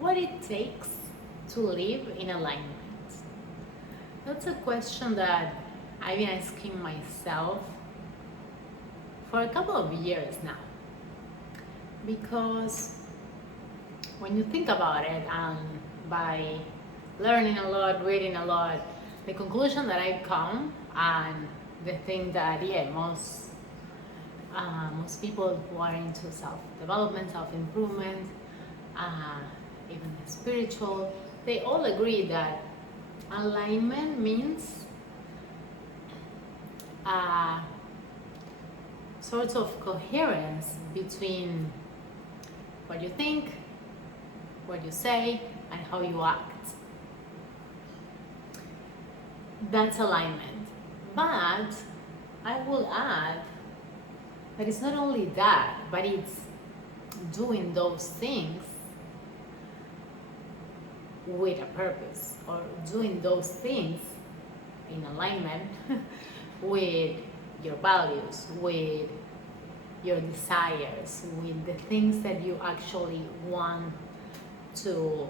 what it takes to live in alignment? That's a question that I've been asking myself for a couple of years now. Because when you think about it, by learning a lot, reading a lot, the conclusion that I've come, and the thing that, most people who are into self-development, self-improvement, even spiritual, they all agree that alignment means sort of coherence between what you think, what you say, and how you act. That's alignment. But I will add that it's not only that, but it's doing those things with a purpose, or doing those things in alignment with your values, with your desires, with the things that you actually want to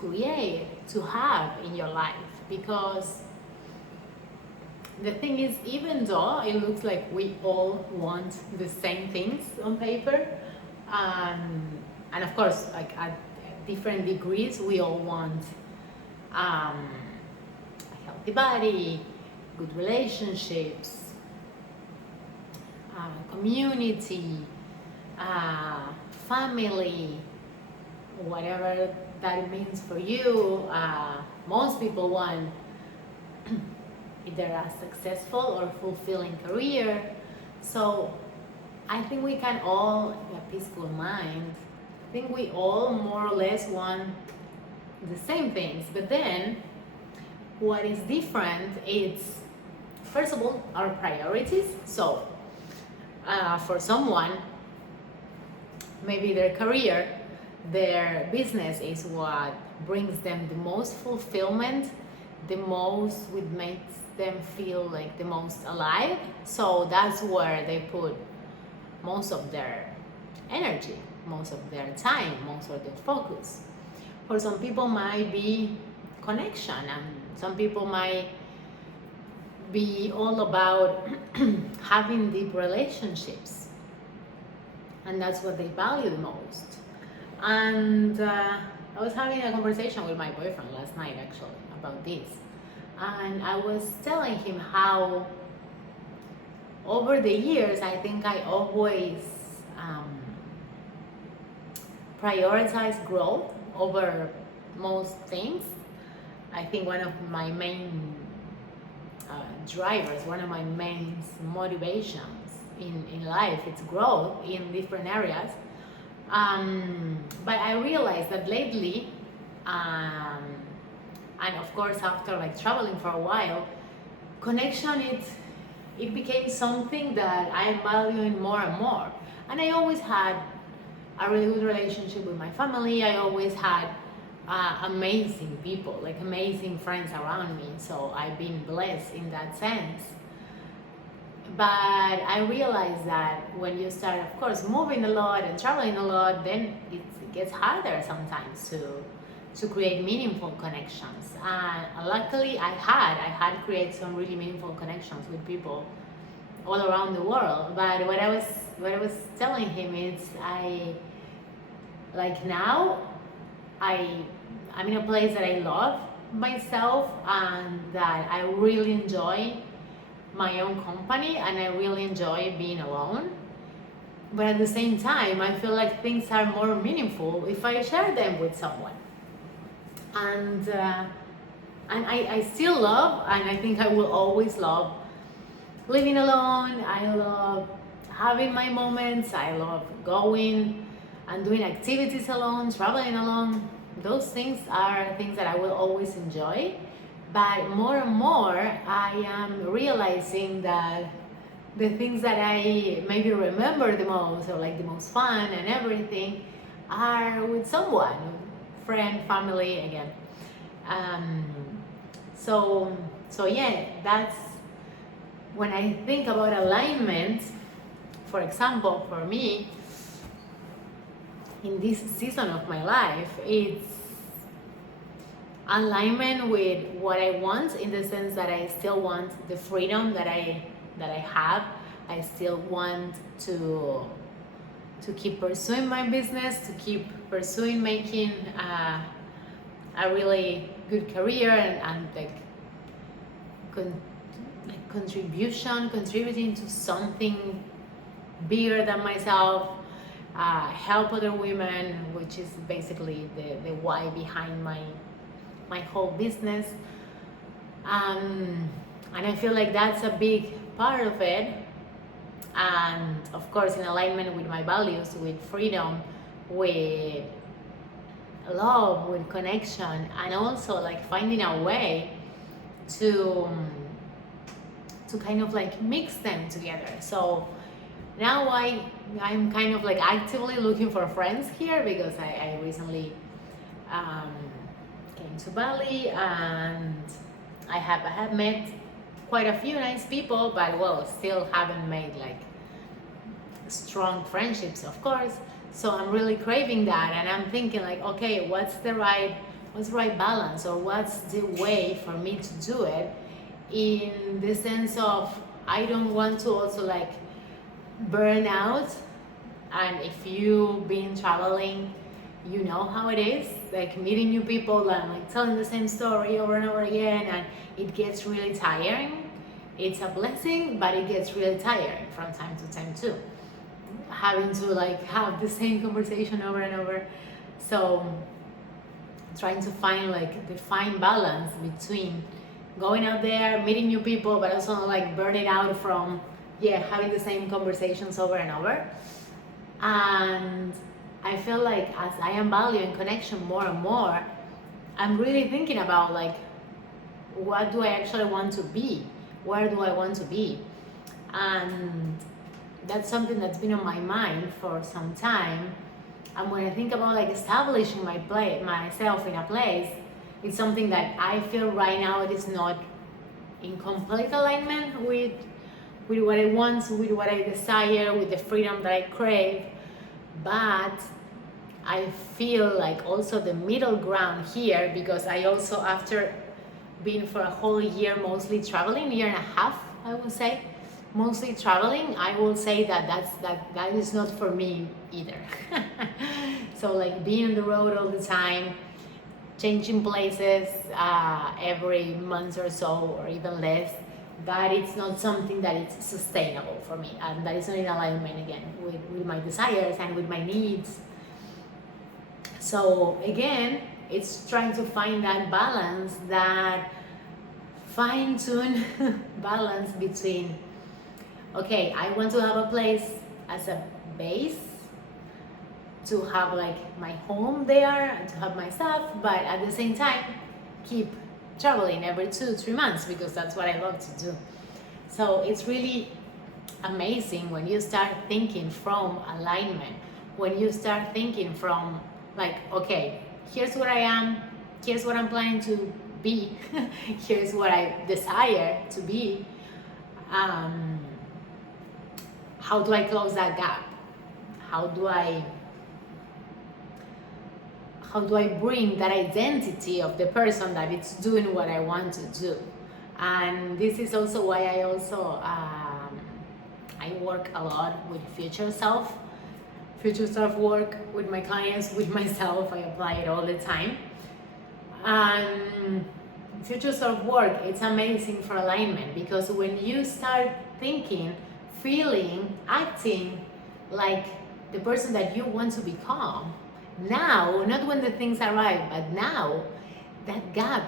create, to have in your life. Because the thing is, even though it looks like we all want the same things on paper, and of course, like at different degrees, we all want a healthy body, good relationships, community, family, whatever that means for you. Most people want either a successful or fulfilling career. So I think we can all, a peaceful mind, I think we all more or less want the same things. But then what is different is, first of all, our priorities. So for someone, maybe their career, their business is what brings them the most fulfillment, the most, which makes them feel like the most alive. So that's where they put most of their energy, most of their time, most of their focus. For some people might be connection, and some people might be all about having deep relationships, and that's what they value the most. And I was having a conversation with my boyfriend last night actually about this, and I was telling him how over the years I think I always prioritize growth over most things. I think one of my main drivers, one of my main motivations in life, it's growth in different areas. But I realized that lately, and of course after like traveling for a while, connection, it became something that I am valuing more and more. And I always had a really good relationship with my family. I always had amazing people, like amazing friends around me. So I've been blessed in that sense. But I realized that when you start, of course, moving a lot and traveling a lot, then it gets harder sometimes to create meaningful connections. And luckily, I had created some really meaningful connections with people all around the world. But what I was telling him is, now I'm in a place that I love myself and that I really enjoy my own company, and I really enjoy being alone. But at the same time, I feel like things are more meaningful if I share them with someone. And I still love, and I think I will always love, living alone. I love having my moments. I love going and doing activities alone, traveling alone. Those things are things that I will always enjoy. But more and more, I am realizing that the things that I maybe remember the most, or like the most fun and everything, are with someone, friend, family, again. So yeah, that's when I think about alignment. For example, for me, in this season of my life, it's alignment with what I want, in the sense that I still want the freedom that I have. I still want to keep pursuing my business, to keep pursuing making a really good career, and like, contributing to something bigger than myself, help other women, which is basically the why behind my whole business. And I feel like that's a big part of it. And of course, in alignment with my values, with freedom, with love, with connection, and also like finding a way to kind of like mix them together. So now I'm kind of like actively looking for friends here, because I recently came to Bali, and I have met quite a few nice people, but well, still haven't made like strong friendships, of course. So I'm really craving that, and I'm thinking like, okay, what's the right balance, or what's the way for me to do it, in the sense of I don't want to also like burn out. And if you've been traveling, you know how it is, like meeting new people and like telling the same story over and over again, and it gets really tiring. It's a blessing, but it gets really tiring from time to time too, having to like have the same conversation over and over. So trying to find like the fine balance between going out there, meeting new people, but also not like burning out from having the same conversations over and over. And I feel like as I am valuing connection more and more, I'm really thinking about like, what do I actually want to be? Where do I want to be? And that's something that's been on my mind for some time. And when I think about like establishing myself in a place, it's something that I feel right now it is not in complete alignment with what I want, with what I desire, with the freedom that I crave. But I feel like also the middle ground here, because I also, after being for a whole year mostly traveling, year and a half I would say, mostly traveling, I will say that is not for me either. So like being on the road all the time, changing places every month or so, or even less, that it's not something that is sustainable for me, and that is not in alignment again with my desires and with my needs. So again, it's trying to find that balance, that fine-tuned balance between, okay, I want to have a place as a base, to have like my home there and to have my stuff, but at the same time keep traveling every 2-3 months, because that's what I love to do. So it's really amazing when you start thinking from alignment, when you start thinking from like, okay, here's where I am, here's what I'm planning to be, here's what I desire to be. How do I close that gap? How do I bring that identity of the person that it's doing what I want to do? And this is also why I also I work a lot with future self work with my clients, with myself. I apply it all the time. And future self work, it's amazing for alignment, because when you start thinking, feeling, acting like the person that you want to become, now, not when the things arrive, but now, that gap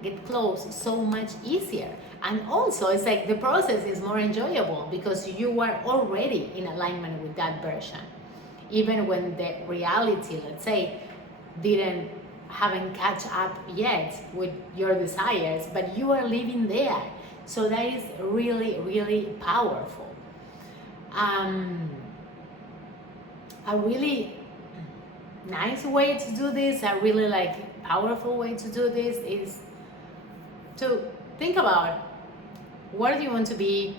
get closed so much easier. And also, it's like the process is more enjoyable, because you are already in alignment with that version, even when the reality, let's say, haven't catch up yet with your desires, but you are living there. So that is really, really powerful. A really nice way to do this, a really like powerful way to do this, is to think about, what do you want to be,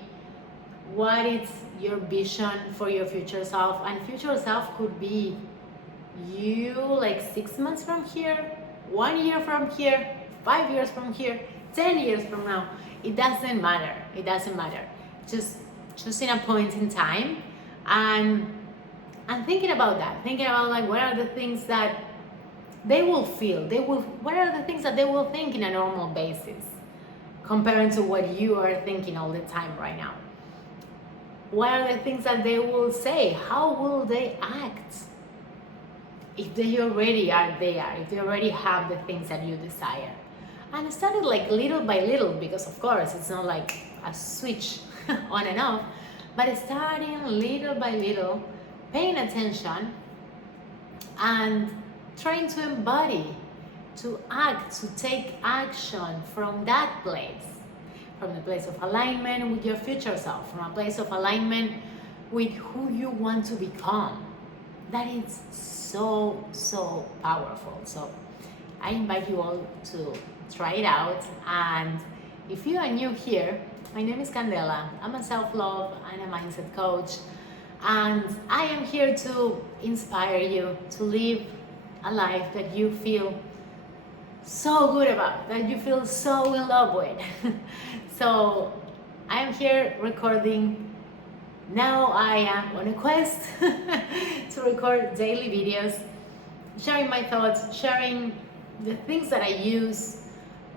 what is your vision for your future self. And future self could be you like 6 months from here, 1 year from here, 5 years from here, 10 years from now. It doesn't matter. It doesn't matter. Just in a point in time, and thinking about that, thinking about like what are the things that they will feel, what are the things that they will think in a normal basis comparing to what you are thinking all the time right now. What are the things that they will say? How will they act if they already are there, if they already have the things that you desire? And I started like little by little, because of course it's not like a switch on and off, but starting little by little, paying attention and trying to embody, to act, to take action from that place, from the place of alignment with your future self, from a place of alignment with who you want to become. That is so, so powerful. So I invite you all to try it out. And if you are new here, my name is Candela. I'm a self-love and a mindset coach. And I am here to inspire you to live a life that you feel so good about, that you feel so in love with. So I am here recording. Now I am on a quest to record daily videos, sharing my thoughts, sharing the things that I use,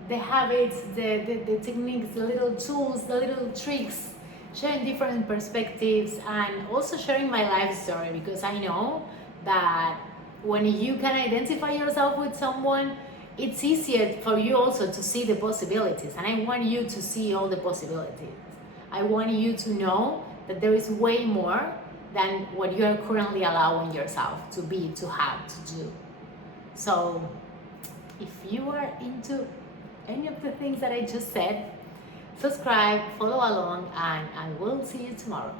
the habits, the techniques, the little tools, the little tricks, sharing different perspectives, and also sharing my life story, because I know that when you can identify yourself with someone, it's easier for you also to see the possibilities. And I want you to see all the possibilities. I want you to know that there is way more than what you are currently allowing yourself to be, to have, to do. So if you are into any of the things that I just said, subscribe, follow along, and I will see you tomorrow.